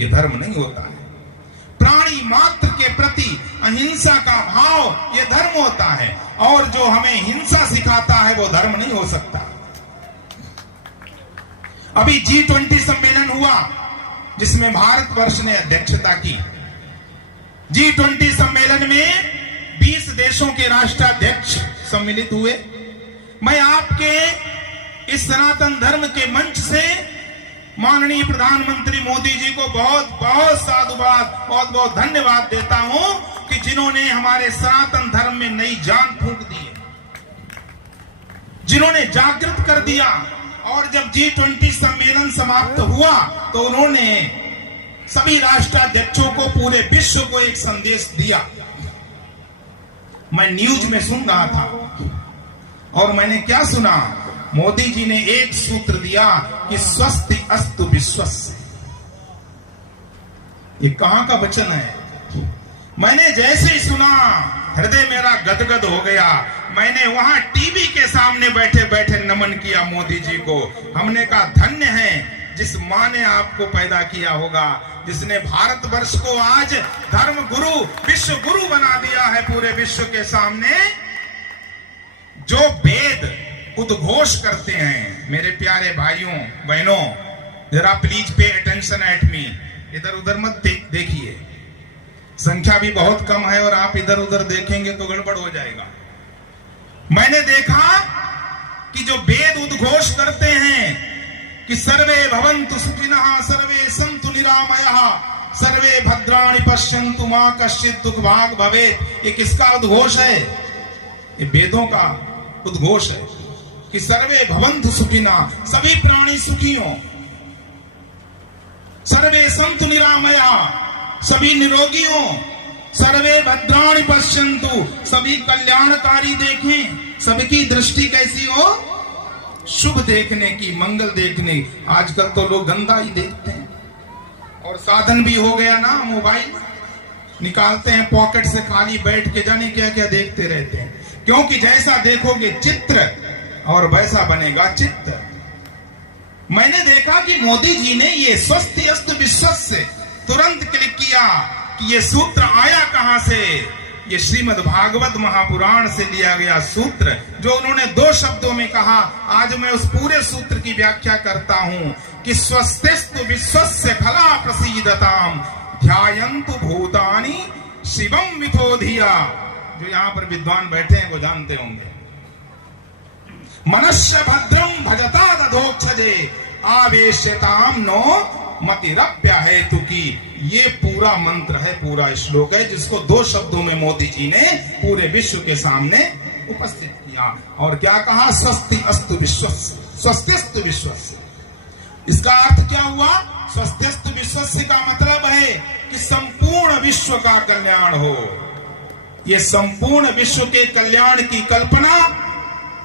ये धर्म नहीं होता है। प्राणी मात्र के प्रति अहिंसा का भाव ये धर्म होता है, और जो हमें हिंसा सिखाता है वो धर्म नहीं हो सकता। अभी G20 सम्मेलन हुआ जिसमें भारतवर्ष ने अध्यक्षता की। G20 सम्मेलन में 20 देशों के राष्ट्राध्यक्ष सम्मिलित हुए। मैं आपके इस सनातन धर्म के मंच से माननीय प्रधानमंत्री मोदी जी को बहुत बहुत साधुवाद, बहुत बहुत धन्यवाद देता हूं कि जिन्होंने हमारे सनातन धर्म में नई जान फूंक दी है, जिन्होंने जागृत कर दिया। और जब G20 सम्मेलन समाप्त हुआ तो उन्होंने सभी राष्ट्राध्यक्षों को, पूरे विश्व को एक संदेश दिया। मैं न्यूज में सुन रहा था और मैंने क्या सुना, मोदी जी ने एक सूत्र दिया कि स्वस्ति अस्तु विश्वस्य। ये कहां का वचन है? मैंने जैसे ही सुना हृदय मेरा गदगद हो गया। मैंने वहां टीवी के सामने बैठे बैठे नमन किया मोदी जी को। हमने कहा धन्य है जिस मां ने आपको पैदा किया होगा, जिसने भारतवर्ष को आज धर्म गुरु, विश्व गुरु बना दिया है पूरे विश्व के सामने। जो वेद उद्घोष करते हैं, मेरे प्यारे भाइयों बहनों, जरा please pay attention at me. इधर उधर मत देखिए, संख्या भी बहुत कम है और आप इधर उधर देखेंगे तो गड़बड़ हो जाएगा। मैंने देखा कि जो वेद उद्घोष करते हैं कि सर्वे भवन्तु सुखिनः, सर्वे सन्तु निरामयः, सर्वे भद्राणि पश्यन्तु मा कश्चित् दुःख भाग् भवेत्, ये किसका उद्घोष है? ये वेदों का उद्घोष है कि सर्वे भवन्तु सुखिनः, सभी प्राणी सुखी हों, सर्वे सन्तु निरामयः, सभी निरोगी हों, सर्वे भद्राणि पश्यन्तु, सभी कल्याणकारी देखें, सबकी दृष्टि कैसी हो? शुभ देखने की, मंगल देखने। आजकल तो लोग गंदा ही देखते हैं, और साधन भी हो गया ना, मोबाइल निकालते हैं पॉकेट से, खाली बैठ के जाने क्या क्या देखते रहते हैं। क्योंकि जैसा देखोगे चित्र और वैसा बनेगा चित्त। मैंने देखा कि मोदी जी ने ये स्वस्ति अस्तु विश्वस्य तुरंत क्लिक किया कि ये सूत्र आया कहां से। ये श्रीमद् भागवत महापुराण से लिया गया सूत्र, जो उन्होंने 2 शब्दों में कहा। आज मैं उस पूरे सूत्र की व्याख्या करता हूं कि स्वस्तिस्तु विश्वस्य फला प्रसीदताम ध्यायन्तु भूतानि शिवम मिथो धिया। जो यहाँ पर विद्वान बैठे हैं वो जानते होंगे। मनुष्य भद्रम भजता दधोक्षजे आवेश्यताम नो मतिरप्य हेतु की। ये पूरा मंत्र है, पूरा श्लोक है, जिसको 2 शब्दों में मोदी जी ने पूरे विश्व के सामने उपस्थित किया। और क्या कहा? स्वस्ति अस्तु विश्वस्य, स्वस्तिस्तु विश्वस्य। इसका अर्थ क्या हुआ? स्वस्तिस्तु विश्वस्य का मतलब है कि संपूर्ण विश्व का कल्याण हो। ये संपूर्ण विश्व के कल्याण की कल्पना,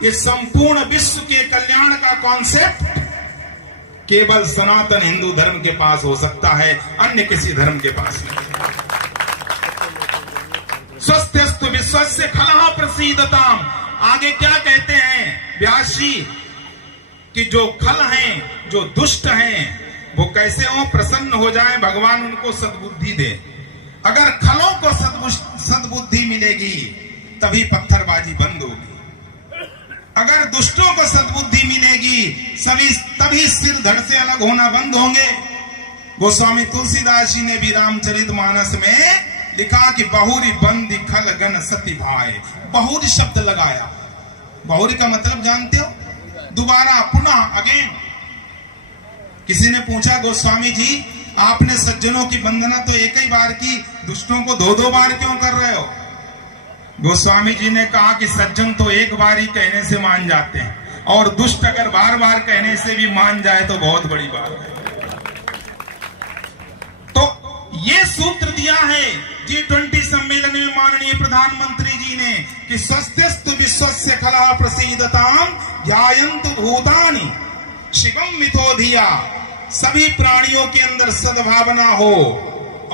ये संपूर्ण विश्व के कल्याण का कॉन्सेप्ट केवल सनातन हिंदू धर्म के पास हो सकता है, अन्य किसी धर्म के पास नहीं। स्वस्त्यस्तु विश्वस्य फलः प्रसीदताम। आगे क्या कहते हैं व्यास जी कि जो खल हैं, जो दुष्ट हैं, वो कैसे हो? प्रसन्न हो जाएं, भगवान उनको सद्बुद्धि दे। अगर खलों को सद्बुद्धि मिलेगी तभी पत्थरबाजी बंद होगी। अगर दुष्टों को सद्बुद्धि मिलेगी तभी सिर धड़ से अलग होना बंद होंगे। गोस्वामी तुलसीदास जी ने भी रामचरितमानस में लिखा कि बहुरी बंदी खल गण सती भाई। बहुरी शब्द लगाया। बहुरी का मतलब जानते हो? दोबारा, पुनः, अगेन। किसी ने पूछा गोस्वामी जी आपने सज्जनों की वंदना तो एक ही बार की, दुष्टों को 2-2 बार क्यों कर रहे हो? गोस्वामी जी ने कहा कि सज्जन तो एक बार ही कहने से मान जाते हैं, और दुष्ट अगर बार बार कहने से भी मान जाए तो बहुत बड़ी बात है। तो ये सूत्र दिया है G20 सम्मेलन में माननीय प्रधानमंत्री जी ने कि स्वस्तिस्तु विश्वस्य फलः प्रसीदताम ध्यायन्तु भूतानि शिवम मिथो धिया। सभी प्राणियों के अंदर सद्भावना हो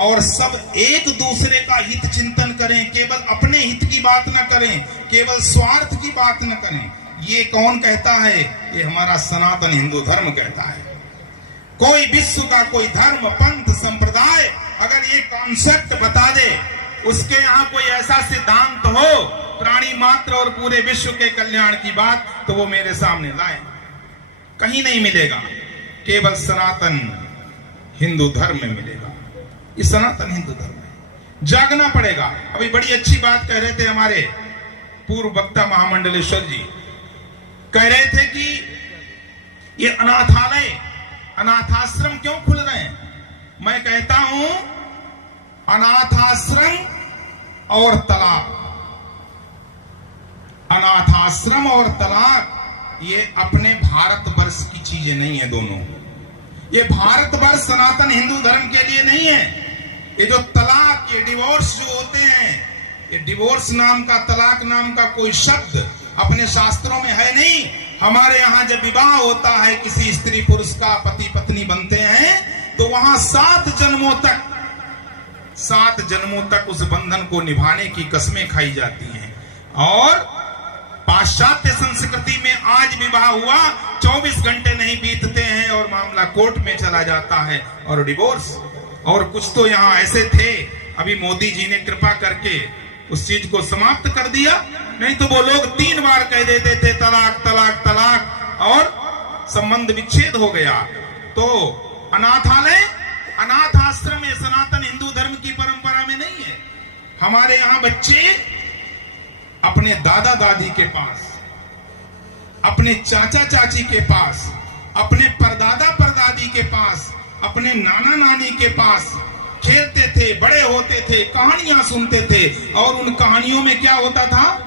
और सब एक दूसरे का हित चिंतन करें, केवल अपने हित की बात न करें, केवल स्वार्थ की बात न करें। ये कौन कहता है? ये हमारा सनातन हिंदू धर्म कहता है। कोई विश्व का कोई धर्म, पंथ, संप्रदाय कॉन्सेप्ट बता दे, उसके यहाँ कोई ऐसा सिद्धांत हो प्राणी मात्र और पूरे विश्व के कल्याण की बात, तो वो मेरे सामने लाए। कहीं नहीं मिलेगा, केवल सनातन हिंदू धर्म में मिलेगा। ये सनातन हिंदू धर्म है, जागना पड़ेगा। अभी बड़ी अच्छी बात कह रहे थे हमारे पूर्व वक्ता महामंडलेश्वर जी, कह रहे थे कि ये अनाथालय अनाथाश्रम क्यों खुल रहे हैं। मैं कहता हूं अनाथाश्रम और तलाक, अनाथाश्रम और तलाक ये अपने भारतवर्ष की चीजें नहीं है दोनों। ये भारतवर्ष सनातन हिंदू धर्म के लिए नहीं है। ये जो तलाक, ये डिवोर्स जो होते हैं, ये डिवोर्स नाम का, तलाक नाम का कोई शब्द अपने शास्त्रों में है नहीं। हमारे यहाँ जब विवाह होता है किसी स्त्री पुरुष का, पति पत्नी बनते हैं, तो वहां 7 जन्मों तक उस बंधन को निभाने की कस्में खाई जाती हैं। और पाश्चात्य संस्कृति में आज विवाह हुआ 24 घंटे नहीं बीतते हैं और मामला कोर्ट में चला जाता है और डिवोर्स। और कुछ तो यहाँ ऐसे थे, अभी मोदी जी ने कृपा करके उस चीज को समाप्त कर दिया, नहीं तो वो लोग 3 बार कह देते थे तलाक तलाक तलाक और संबंध विच्छेद हो गया। तो अनाथालय, अनाथ आश्रम ये सनातन हिंदू धर्म की परंपरा में नहीं है। हमारे यहाँ बच्चे अपने दादा दादी के पास, अपने चाचा चाची के पास, अपने परदादा परदादी के पास, अपने नाना नानी के पास खेलते थे, बड़े होते थे, कहानियां सुनते थे। और उन कहानियों में क्या होता था?